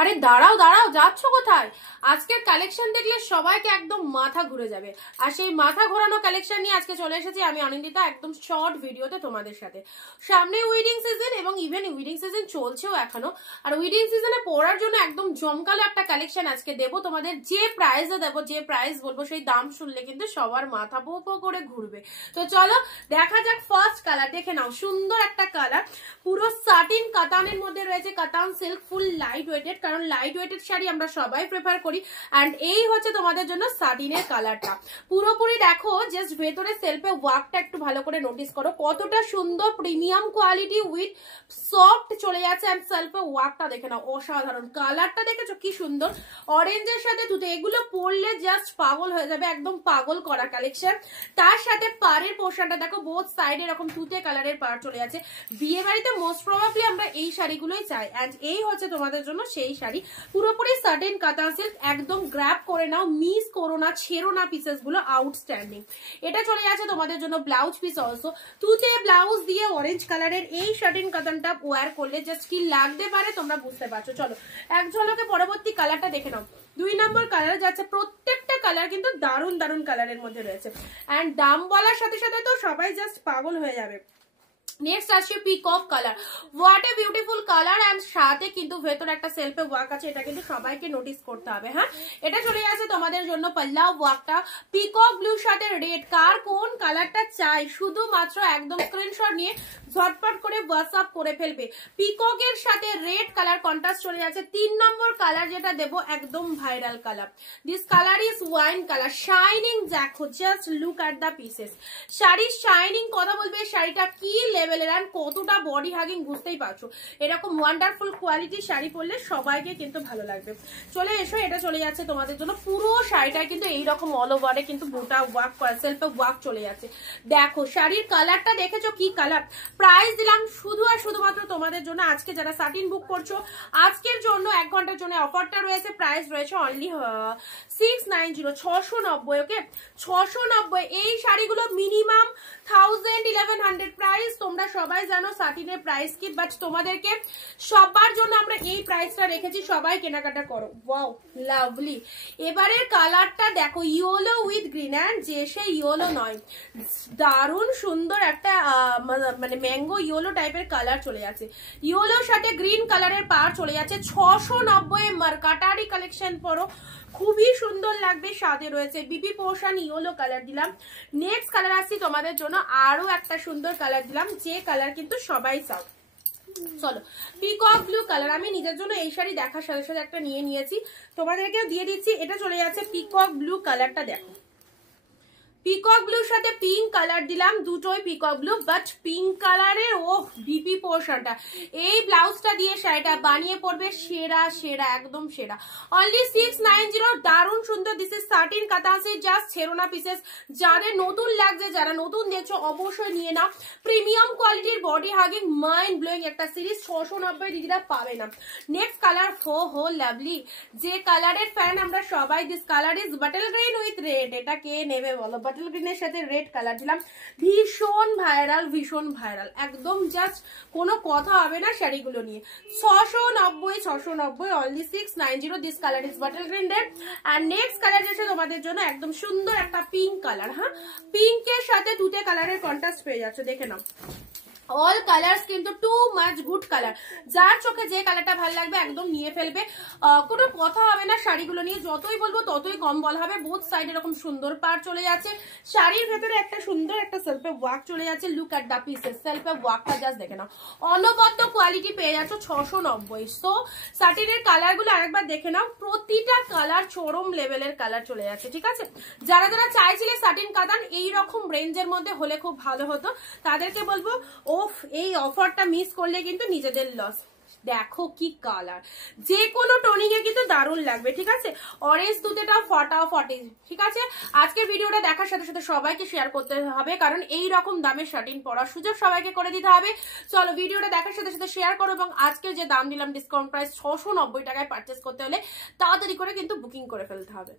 আরে দাঁড়াও দাঁড়াও, যাচ্ছ কোথায়? আজকের কালেকশন দেখলে সবাইকে একদম মাথা ঘুরে যাবে। আর সেই মাথা ঘোরানো কালেকশন নিয়ে আজকে চলে এসেছি আমি অনিন্দিতা, একদম শর্ট ভিডিওতে তোমাদের সাথে। সামনে উইডিং সিজন এবং ইভেন উইডিং সিজন চলছেও এখনো। আর উইডিং সিজনে পরার জন্য একদম জমকালো একটা কালেকশন আজকে দেবো তোমাদের। যে প্রাইসে দেবো, যে প্রাইস বলবো, সেই দাম শুনলে কিন্তু সবার মাথা পো পো করে ঘুরবে। তো চলো দেখা যাক। ফার্স্ট কালার দেখে নাও, সুন্দর একটা কালার, পুরো সাটিন কাতানের মধ্যে রয়েছে। কাতান সিল্ক, ফুল লাইট ওয়েটেড, কারণ লাইট ওয়েটেড শাড়ি আমরা সবাই প্রেফার করি। অ্যান্ড এই হচ্ছে তোমাদের জন্য সাটিনের কালারটা। পুরোপুরি দেখো, জাস্ট ভেতরে সেলফে ওয়ার্কটা একটু ভালো করে নোটিস করো, কতটা সুন্দর প্রিমিয়াম কোয়ালিটি উইথ সফট চলে যাচ্ছে। অ্যান্ড সেলফে ওয়ার্কটা দেখে নাও, অসাধারণ। কালারটা দেখেছো কি সুন্দর, অরেঞ্জের সাথে দুটো, এগুলো পরলে জাস্ট পাগল হয়ে যাবে, একদম পাগল করা কালেকশন। তার সাথে পাড়ের পোর্শনটা দেখো, বোথ সাইডে এরকম তুতে কালারের পাড় চলে যাচ্ছে। বিয়ে বাড়িতে মোস্ট প্রবাবলি আমরা এই শাড়িগুলোই চাই। অ্যান্ড এই হচ্ছে তোমাদের জন্য সেই শাড়ি, পুরোপুরি সার্টেন কাতান সিল্ক। একদম গ্র্যাব করে নাও, মিস করো না, ছেড়ো না, পিসেস গুলো আউটস্ট্যান্ডিং। এটা চলে যাচ্ছে তোমাদের জন্য ব্লাউজ পিস অলসো, তুতে ব্লাউজ দিয়ে অরেঞ্জ কালারের এই সার্টেন কাতানটা ওয়্যার করলে জাস্ট কি লাগতে পারে তোমরা বুঝতে পারছো। চলো এক ঝলকে পরবর্তী কালারটা দেখে নাও। 2 নম্বর কালার যাচ্ছে, প্রত্যেকটা কালার কিন্তু দারুণ দারুণ কালারের মধ্যে রয়েছে। অ্যান্ড দাম বলার সাথে সাথে তো সবাই জাস্ট পাগল হয়ে যাবে। নেক্সট আসছে peacock colour, what a beautiful colour. And সাথে কিন্তু ভেতরে একটা সেলফে ওয়ার্ক আছে, এটা কিন্তু সবাইকে নোটিস করতে হবে। হ্যাঁ, এটা চলে যাচ্ছে তোমাদের জন্য পাল্লা ওয়ার্কটা, পিকক ব্লুর সাথে রেড। কার কোন কালারটা চাই শুধুমাত্র একদম স্ক্রিনশট নিয়ে ঝটপট করে হোয়াটসঅ্যাপ করে ফেলবে। পিককের সাথে রেড কালার কন্ট্রাস্ট চলে যাচ্ছে। 3 নম্বর কালার যেটা দেবো, একদম viral colour. This colour is wine colour, shining. দেখো just look at the pieces. শাড়ির শাইনিং কথা বলবে, শাড়িটা কি লেভেলের আর কতটা বডি হাগিং বুঝতেই পারছো। এরকম ওয়ান্ডারফুল কোয়ালিটির শাড়ি পরলে সবাইকে কিন্তু ভালো লাগবে। চলে এসো, এটা চলে যাচ্ছে তোমাদের জন্য পুরো শাড়িটা কিন্তু এইরকম অল ওভারে কিন্তু গোটা ওয়ার্ক, সেলফে ওয়ার্ক চলে যাচ্ছে। দেখো শাড়ির কালারটা দেখেছো কি কালার। প্রাইস দিলাম শুধু আর শুধুমাত্র তোমাদের জন্য। আজকে যারা সাটিন বুক করছো, আজকের জন্য 1 ঘন্টার জন্য অফারটা রয়েছে। প্রাইস রয়েছে অনলি 690, 690। ওকে, 690। এই শাড়িগুলো মিনিমাম 1000-1100 প্রাইস। তোমরা সবাই জানো সাটিনের প্রাইস কি, বাট তোমাদেরকে সবার জন্য আমরা এই প্রাইসটা রেখেছি, সবাই কেনাকাটা করো। Wow lovely. এবারের কালারটা দেখো, ইয়েলো উইথ গ্রিন। অ্যান্ড যে সে ইয়েলো নয়, দারুণ সুন্দর একটা মানে ম্যাঙ্গো ইয়েলো টাইপের কালার চলে যাচ্ছে। ইয়েলোর সাথে গ্রিন কালারের পার চলে যাচ্ছে। 690 মার্কাটারি কালেকশন পরো, খুবই সুন্দর লাগবে। সাথে রয়েছে বিপি পোর্শন ইয়েলো কালার দিলাম। নেক্সট কালার আসছি তোমাদের জন্য, আরো একটা সুন্দর কালার দিলাম, যে কালার কিন্তু সবাই চাও। চলো পিকক ব্লু কালার, আমি নিজের জন্য এই শাড়ি দেখার সাথে সাথে একটা নিয়ে নিয়েছি, তোমাদেরকেও দিয়ে দিচ্ছি। এটা চলে যাচ্ছে পিকক ব্লু কালারটা। দেখো পিকক ব্লুর সাথে পিঙ্ক কালার দিলাম, দুটোই পিকক ব্লু, বাট পিঙ্ক কালারের ও বিপি পোর্শনটা, এই ব্লাউজটা দিয়ে শাড়িটা বানিয়ে পড়বে সেরা সেরা, একদম সেরা। অনলি 690, দারুণ সুন্দর। দিস ইজ সাটিন কাতান সিল্ক, জাস্ট ছেড়ো না পিসেস। যাদের নতুন লাগছে, যারা নতুন দেখছো, অবশ্যই নিয়ে নাও। প্রিমিয়াম কোয়ালিটির বডি হাগিং মাইন্ড ব্লোয়িং একটা সিরিজ, 690 দিদিরা পাবে না। নেক্সট কালার হো লাভলি, যে কালারের ফ্যান আমরা সবাই। This colour is bottle green with red. এটা কে নেবে বলো? বাটল গ্রিনের সাথে রেড কালার দিলাম, ভীষণ ভাইরাল, ভীষণ ভাইরাল, একদম জাস্ট কোনো কথা হবে না শাড়িগুলো নিয়ে। 690 only 690। This colour is bottle green red. আর নেক্সট কালার যেটা তোমাদের জন্য একদম সুন্দর একটা পিঙ্ক কালার। হ্যাঁ, পিঙ্কের সাথে তুতে কালারের কন্ট্রাস্ট পেয়ে যাচ্ছে, দেখে নাও। অল কালার্স কিন্তু টু মাচ গুড কালার। যার চোখে যে কালারটা ভালো লাগবে একদম নিয়ে ফেলবে, কোনো কথা হবে না শাড়িগুলো নিয়ে। যতই বলবো ততই কম বলা হবে। বোথ সাইড এরকম সুন্দর পার চলে যাচ্ছে, শাড়ির ভেতরে একটা সুন্দর একটা সেলফে ওয়ার্ক চলে যাচ্ছে। লুক অ্যাট দ্য পিসেস, সেলফে ওয়ার্কটা জাস্ট দেখে নাও। অনবদ্য কোয়ালিটি পেয়ে যাচ্ছ 690। সো সাটিনের কালারগুলো আরেকবার দেখে নাও, প্রতিটা কালার চরম লেভেলের কালার চলে যাচ্ছে। ঠিক আছে, যারা যারা চাইছিলে সাটিন কাতান এইরকম রেঞ্জের মধ্যে হলে খুব ভালো হতো, তাদেরকে বলবো এই অফারটা মিস করলে কিন্তু নিজেদের লস। দেখো কি কালার, যে কোনো টোনিং এ কিন্তু দারুণ লাগবে। ঠিক আছে, অরেঞ্জ দুধেটাও ফটাফটি। ঠিক আছে, আজকের ভিডিওটা দেখার সাথে সাথে সবাইকে শেয়ার করতে হবে, কারণ এই রকম দামের শার্টিন পরার সুযোগ সবাইকে করে দিতে হবে। চলো ভিডিওটা দেখার সাথে সাথে শেয়ার করো, এবং আজকে যে দাম দিলাম ডিসকাউন্ট প্রাইস 690 টাকায় পারচেস করতে হলে তাড়াতাড়ি করে কিন্তু বুকিং করে ফেলতে হবে।